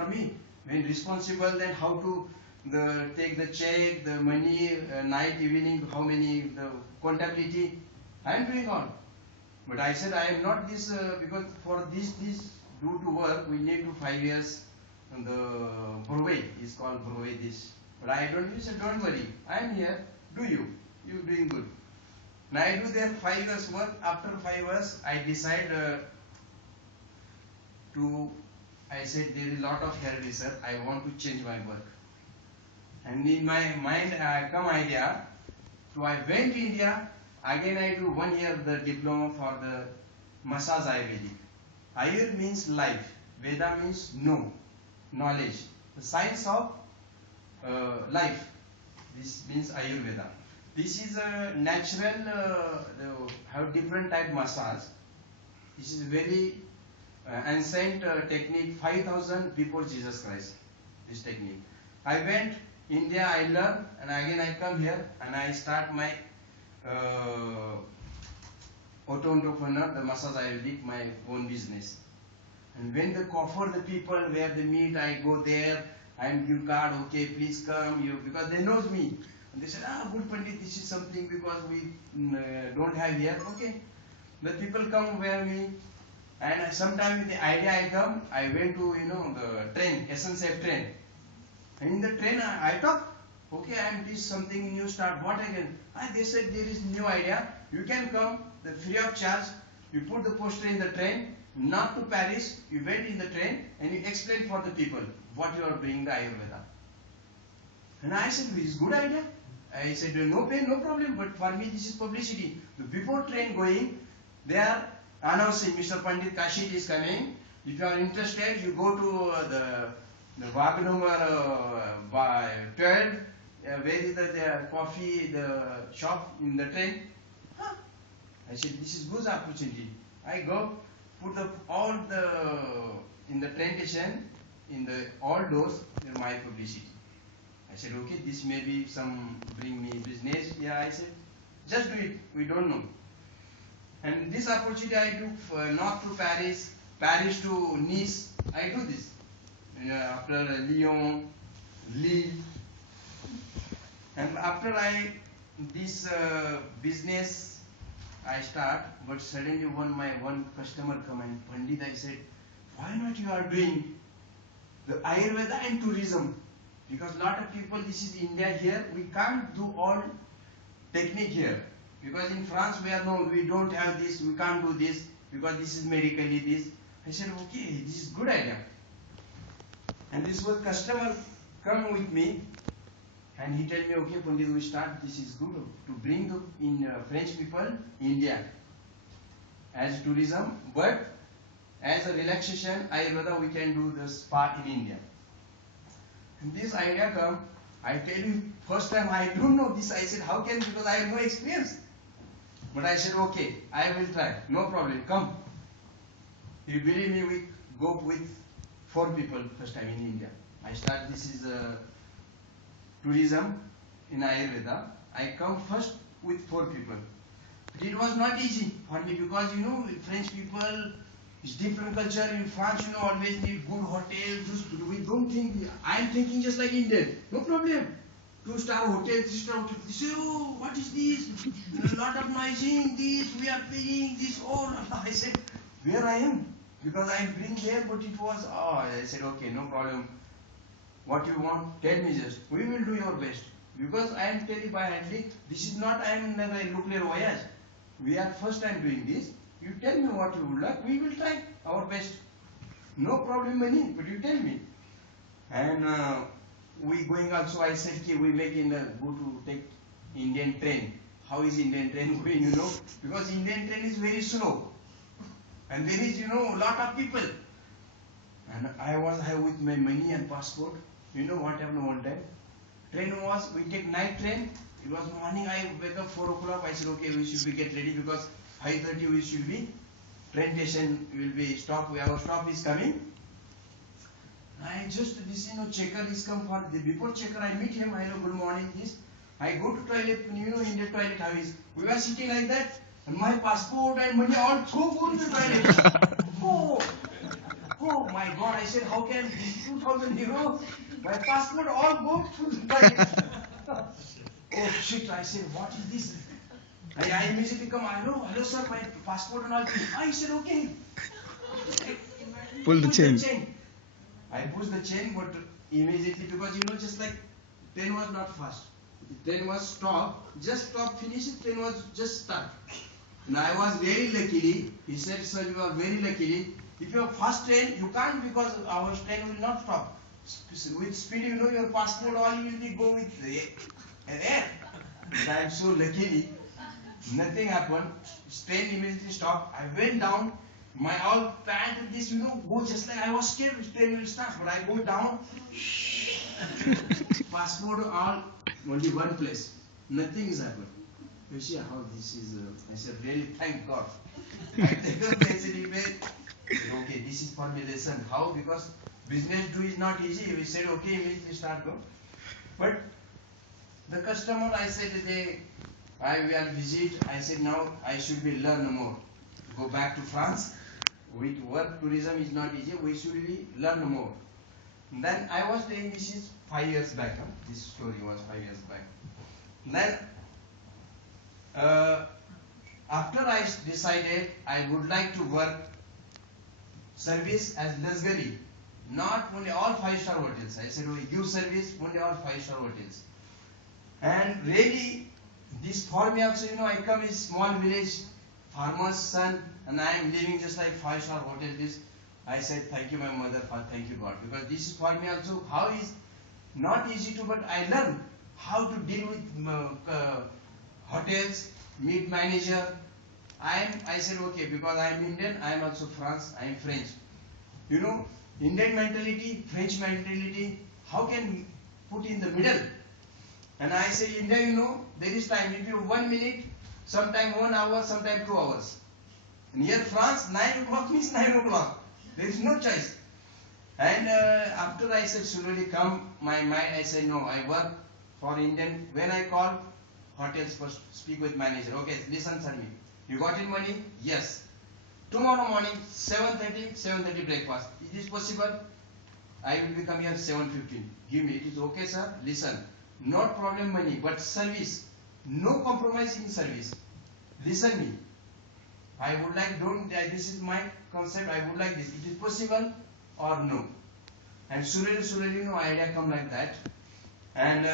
for me. When responsible, then how to take the check, the money, night, evening, how many, the contability. I am doing all. But I said I am not this because for this do to work we need to 5 years. And the brevet is called brevet this. But I don't. He said don't worry. I am here. Do you? You doing good. Now I do there 5 years work. After 5 years, I decide to. I said there is a lot of hair research. I want to change my work. And in my mind, come idea. So I went to India. Again, I do 1 year the diploma for the massage Ayurvedic. Ayur means life. Veda means know, knowledge. The science of life. This means Ayurveda. This is a natural, have different type massage. This is very ancient technique, 5000 before Jesus Christ. This technique. I went India, I learned, and again I come here and I start my auto entrepreneur, the massage Ayurvedic, my own business. And when they offer the people where they meet, I go there and give card, okay, please come, you, because they knows me. And they said, good Pandit, this is something because we don't have here, okay. The people come where me, and sometimes with the idea I come, I went to, the train, SNCF train. And in the train I talk, okay, I am this something new start, what again? They said there is new idea, you can come, the free of charge, you put the poster in the train, not to Paris, you went in the train and you explain for the people what you are doing the Ayurveda. And I said, this is good idea. I said, no pain, no problem, but for me this is publicity. Before train going, they are announcing, Mr. Pandit Kashid is coming. If you are interested, you go to the Wag number 12, where is the coffee, the shop in the train. I said, this is good opportunity. I go, put all in the train station, in the all doors, my publicity. I said, okay, this may be some bring me business. Yeah, I said, just do it. We don't know. And this opportunity I do not to Paris, Paris to Nice. I do this. After Lyon, Lille, and after this business I start. But suddenly one customer come and Pandit, I said, why not you are doing the Ayurveda and tourism? Because lot of people, this is India here, we can't do all technique here. Because in France we don't have this, we can't do this, because this is medically this. I said, okay, this is good idea. And this was customer come with me, and he tell me, okay, Pandit, we start, this is good, to bring the French people India as tourism, but as a relaxation, Ayurveda, we can do the spa in India. And this idea come, I tell you, first time I don't know this, I said, how can, because I have no experience. But I said, okay, I will try, no problem, come. You believe me, we go with 4 people first time in India. I start, this is tourism in Ayurveda. I come first with 4 people. But it was not easy for me because, French people, it's different culture. In France, always need good hotels. We don't think, I am thinking just like Indian. No problem. 2-star hotel, 3-star hotel. They say, oh, what is this? A lot of noising, this, we are paying this, all. I said, where I am? Because I bring there, but it was, I said, okay, no problem. What you want, tell me just. We will do your best. Because I am telling by handling, this is not, I am never a nuclear voyage. We are first time doing this. You tell me what you would like, we will try our best. No problem money, but you tell me. And we going also, I said, okay, we make go to take Indian train. How is Indian train going, Because Indian train is very slow. And there is, lot of people. And I was with my money and passport. What happened one time? Train was, we take night train. It was morning, I wake up 4 o'clock. I said, okay, we should be get ready because 5:30 we should be. Train station will be stop. Our stop is coming. I just, this, checker is come for, before checker I meet him. Hello, good morning, this. I go to toilet, Indian toilet, how is? We were sitting like that. And my passport and money all throw in the toilet. Oh, Oh my God, I said, how can 2,000 euro, my passport all go to the Oh shit, I said, what is this? I immediately come, hello sir, my passport and all. I said, okay. Pull the chain. I pushed the chain, but immediately, because just like train was not fast. The train was stop, just stop, finish it, train was just start. And I was very luckily, he said, sir, you are very luckily. If you have fast train, you can't, because our train will not stop. With speed, your passport all will be go with air. And I am so luckily, nothing happened. Train immediately stopped. I went down. My all pant and this, go just like I was scared. Train will start, but I go down. Passport all only one place. Nothing is happened. You see how this is. I said, really, thank God. I take a message. Okay, this is for me lesson. How? Because business do is not easy. We said, okay, immediately start go. But the customer, I said, I will visit. I said, now I should be learn more. Go back to France. With work, tourism is not easy. We should be learn more. Then I was saying, this is 5 years back. Huh? This story was 5 years back. Then after I decided I would like to work service as luxury, not only all 5-star hotels. I said, oh, give service only all 5-star hotels. And really, this for me also, I come in small village, farmer's son, and I am living just like 5-star hotel. This, I said, thank you, my mother, thank you, God, because this is for me also. How is not easy to, but I learn how to deal with hotels, meet manager. I said, okay, because I am Indian, I am also France, I am French. Indian mentality, French mentality, how can put in the middle? And I say, India, there is time. If you 1 minute, sometime 1 hour, sometime 2 hours. And here France, 9 o'clock means 9 o'clock. There is no choice. And after I said, slowly come, my mind, I said, no, I work for Indian. When I call, hotels first, speak with manager. Okay, listen, sir, me. You got in money? Yes. Tomorrow morning, 7:30 breakfast. Is this possible? I will become here 7:15. Give me. It is okay, sir. Listen. Not problem money, but service. No compromise in service. Listen me. I would like, this is my concept. I would like this. It is possible or no? And slowly, idea come like that. And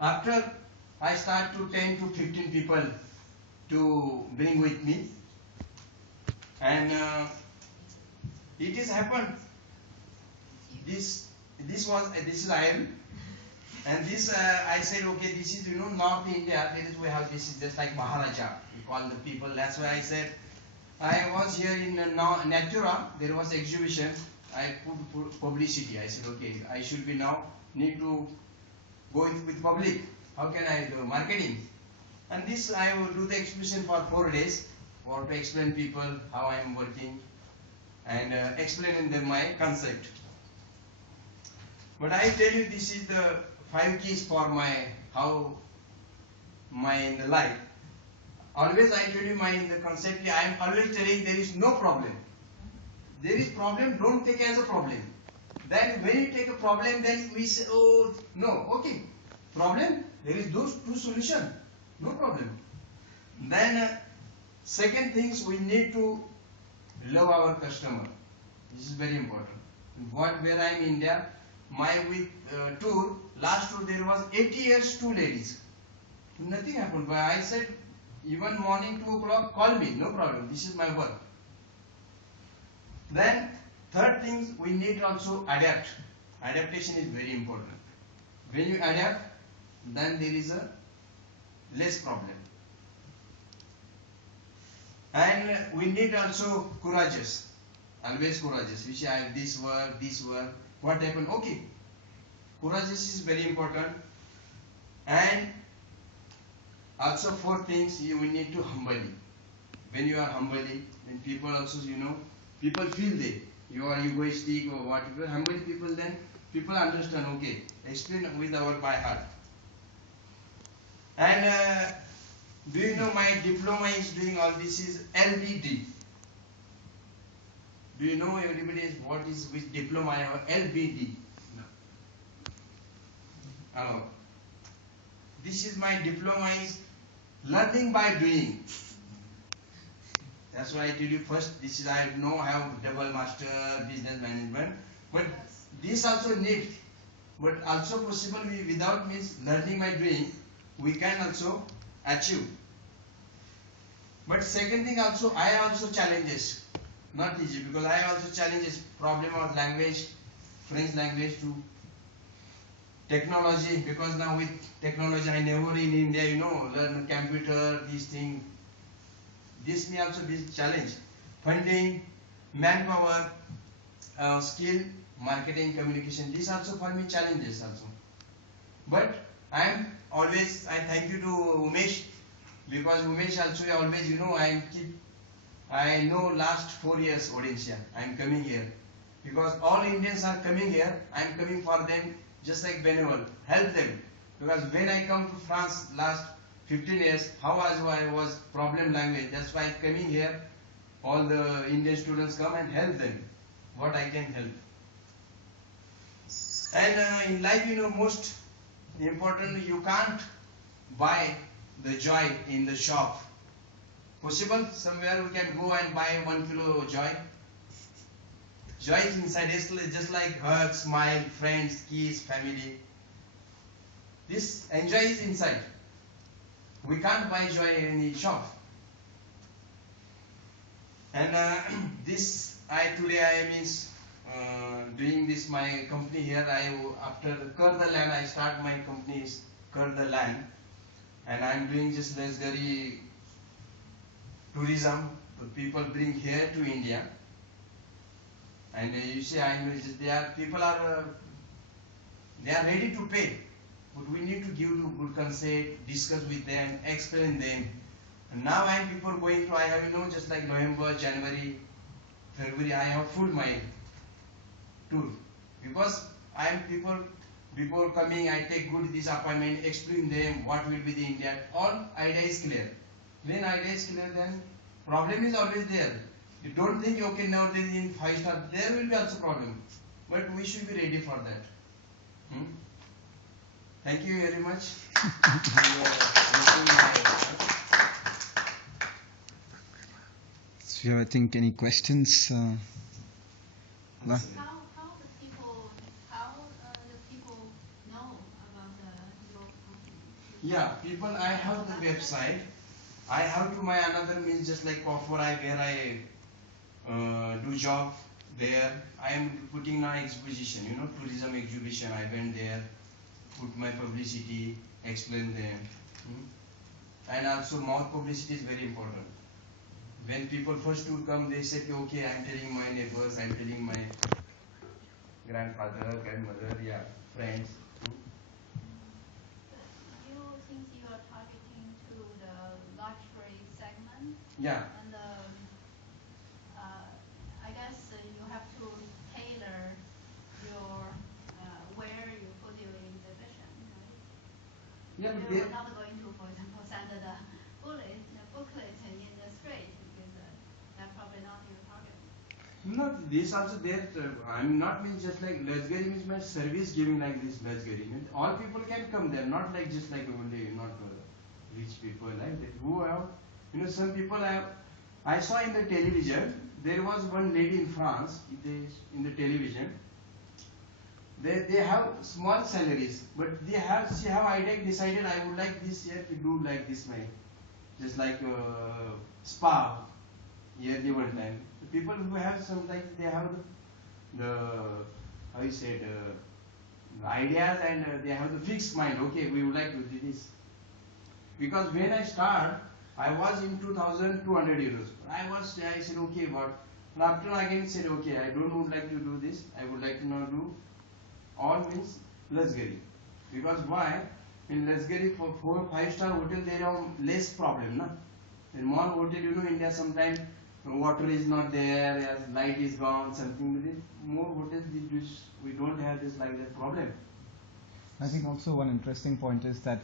after I start to 10 to 15 people to bring with me, and it has happened. This is iron, and this I said, okay, this is North India. There is we have this is just like Maharaja. We call the people. That's why I said I was here in Natura. There was exhibition. I put publicity. I said, okay, I should be now need to go with public. How can I do marketing? And this I will do the exhibition for 4 days, or to explain people how I am working and explain them my concept. But I tell you, this is the 5 keys for my in the life. Always I tell you in the concept. I am always telling there is no problem. There is problem. Don't take it as a problem. Then when you take a problem, then we say, oh no, okay, problem. There is those 2 solutions. No problem. Then second things, we need to love our customer. This is very important. Where I am in India, my tour, last tour there was 80 years 2 ladies. Nothing happened. But I said, even morning 2 o'clock, call me, no problem. This is my work. Then third things, we need also adapt. Adaptation is very important. When you adapt, then there is a less problem. And we need also courageous. Always courageous. We say, I have this work. What happened? Okay. Courageous is very important. And also 4 things, we need to humbly. When you are humbly, when people also, people feel you are egoistic or whatever. Humble people, then people understand, okay, explain with our by heart. And do you know my diploma is doing all this is LDD. Do you know everybody is what is with diploma I have LBD? No. This is my diploma is learning by doing. That's why I tell you first, this is I know I have double master business management, but this also need, but also possible we without means learning by doing, we can also achieve. But second thing also, I also challenges, not easy because I also challenges problem of language, French language to technology because now with technology I never in India learn computer these things. This may also be challenge. Funding, manpower, skill, marketing, communication. These also for me challenges also. But I am always I thank you to Umesh because Umesh also always I know last 4 years Odisha I am coming here because all Indians are coming here. I am coming for them just like Benevol, help them because when I come to France last 15 years, how I was problem language. That's why coming here, all the Indian students come and help them. What I can help. And in life, most important, you can't buy the joy in the shop. Possible somewhere we can go and buy 1 kilo joy. Joy is inside, just like hug, smile, friends, kiss, family. This enjoy is inside. We can't buy joy in the shop. And this today I means doing this my company here. After Kar the Land I start my company is Kar the Land, and I'm doing just luxury tourism. The people bring here to India, and you see I know people are they are ready to pay. But we need to give them good consent, discuss with them, explain them. And now I am people going to, I have just like November, January, February, I have full my tour. Because I am people, before coming, I take good this appointment, explain them what will be the India. All idea is clear. When idea is clear, then problem is always there. You don't think, okay, now there is in 5-star, there will be also problem. But we should be ready for that. Thank you very much. So I think any questions? How the people know about your company? Yeah, people. I have the website. I have to my another means just like offer where I do job there. I am putting now exposition. Tourism exhibition. I went there. Put my publicity, explain them, and also mouth publicity is very important. When people first to come, they say, okay, I'm telling my neighbors, I'm telling my grandfather, grandmother, friends. Since you are targeting to the luxury segment, Yeah. And I guess you have to tailor your where you put your exhibition, right? Yeah, but You're not going to, for example, send the booklet in the street because that's probably not your target. Not this also there. I'm not means just like luxury means my service giving like this luxury. Means all people can come there, not like just like only not rich people like that. Who have some people I saw in the television. There was one lady in France. In the television. They have small salaries, but she have idea decided I would like this year to do like this way, just like spa yearly one time. The people who have some like they have the how you say the ideas and they have the fixed mind. Okay, we would like to do this. Because when I start, I was in 2,200 euros. I said okay, what? And after again said okay, I don't would like to do this. I would like to now do all means luxury. Because why? In luxury for 4-5-star hotel there are less problem, na? In small hotel, India sometimes water is not there, light is gone, something. Within more hotels we don't have this like that problem. I think also one interesting point is that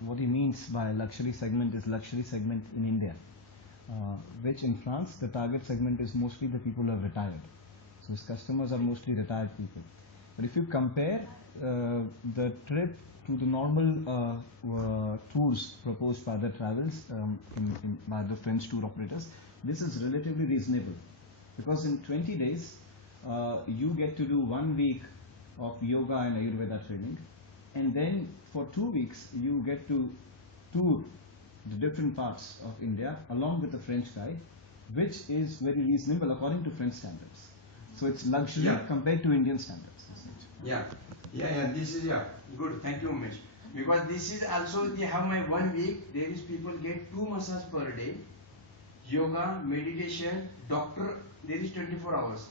what he means by luxury segment is luxury segment in India. which in France the target segment is mostly the people who have retired. So his customers are mostly retired people. But if you compare the trip to the normal tours proposed by the travels by the French tour operators, this is relatively reasonable, because in 20 days you get to do 1 week of yoga and Ayurveda training, and then for 2 weeks you get to tour the different parts of India along with a French guide, which is very reasonable according to French standards. So it's luxury Yeah. compared to Indian standards. Yeah, this is good. Thank you, Umesh. Because this is also they have my 1 week. There is people get 2 massage per day, yoga, meditation, doctor. There is 24 hours.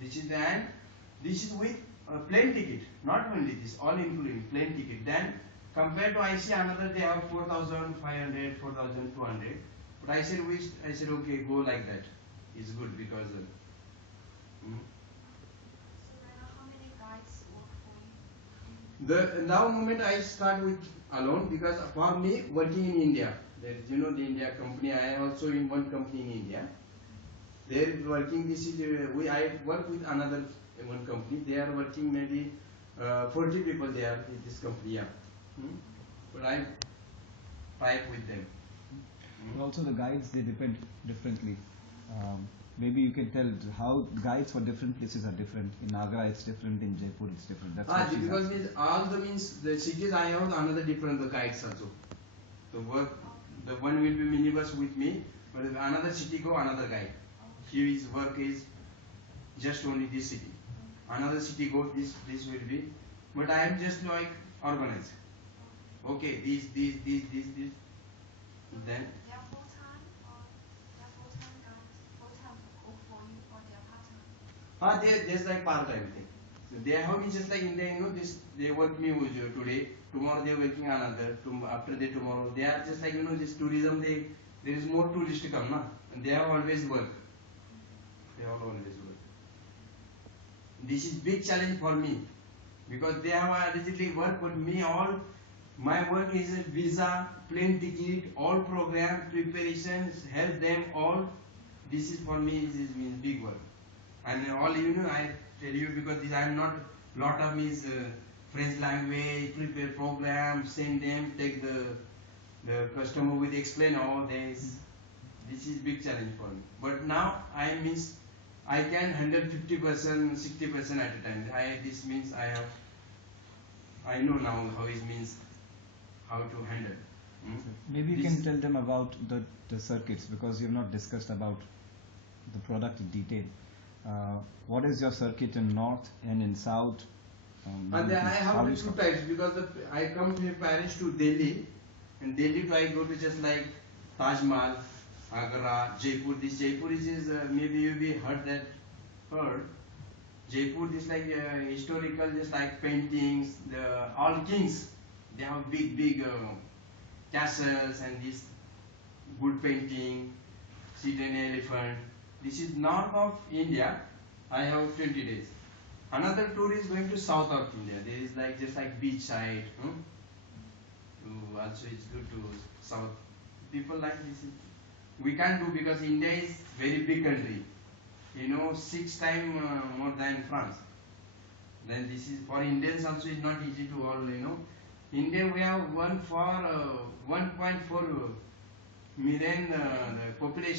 This is this is with plane ticket. Not only this, all including plane ticket. Then compared to I see another they have 4,500, 4,200. But I said okay, go like that. It's good because. The now moment I start with alone, because for me working in India, there is the India company. I am also in one company in India. They are working. This is I work with another one company. They are working maybe 40 people. They are in this company. Yeah. But I type with them. But also the guides, they depend differently. Maybe you can tell how guides for different places are different. In Agra it's different, in Jaipur it's different. That's what she's Because asking. means all the cities I have another different the guides also. The one will be minibus with me, but if another city go another guide. His work is just only this city. Another city go this will be, but I am just like organized. Okay, this. Then They are full-time or they are full-time guys, full-time for you or they are part-time? they just like part-time thing. So they have me just like India, this they work me with you today, tomorrow they are working another, after day tomorrow. They are just like this tourism, there is more tourists to come, na? And they have always work. They have always work. This is big challenge for me, because they have rigidly work, but me all my work is a visa, plane ticket, all program preparations, help them all. This is for me is means big work. And all I tell you, because I am not lot of means French language, prepare program, send them, take the customer with explain all this. This is big challenge for me. But now I can handle 50%, 60% at a time. This means I know now how it means how to handle. Maybe you can tell them about the circuits, because you have not discussed about the product in detail. What is your circuit in north and in south? And then I how have you two start? types, because I come from Paris to Delhi, and Delhi to I go to just like Taj Mahal, Agra, Jaipur. This Jaipur is maybe you be heard. Jaipur is like historical, just like paintings. All kings, they have big castles and this good painting, seat and elephant. This is north of India. I have 20 days. Another tour is going to south of India. There is like just like beach side. Also it's good to south. People like this. We can't do because India is very big country. 6 times more than France. Then this is for Indians also is not easy to all. India we have 1.4 million the population.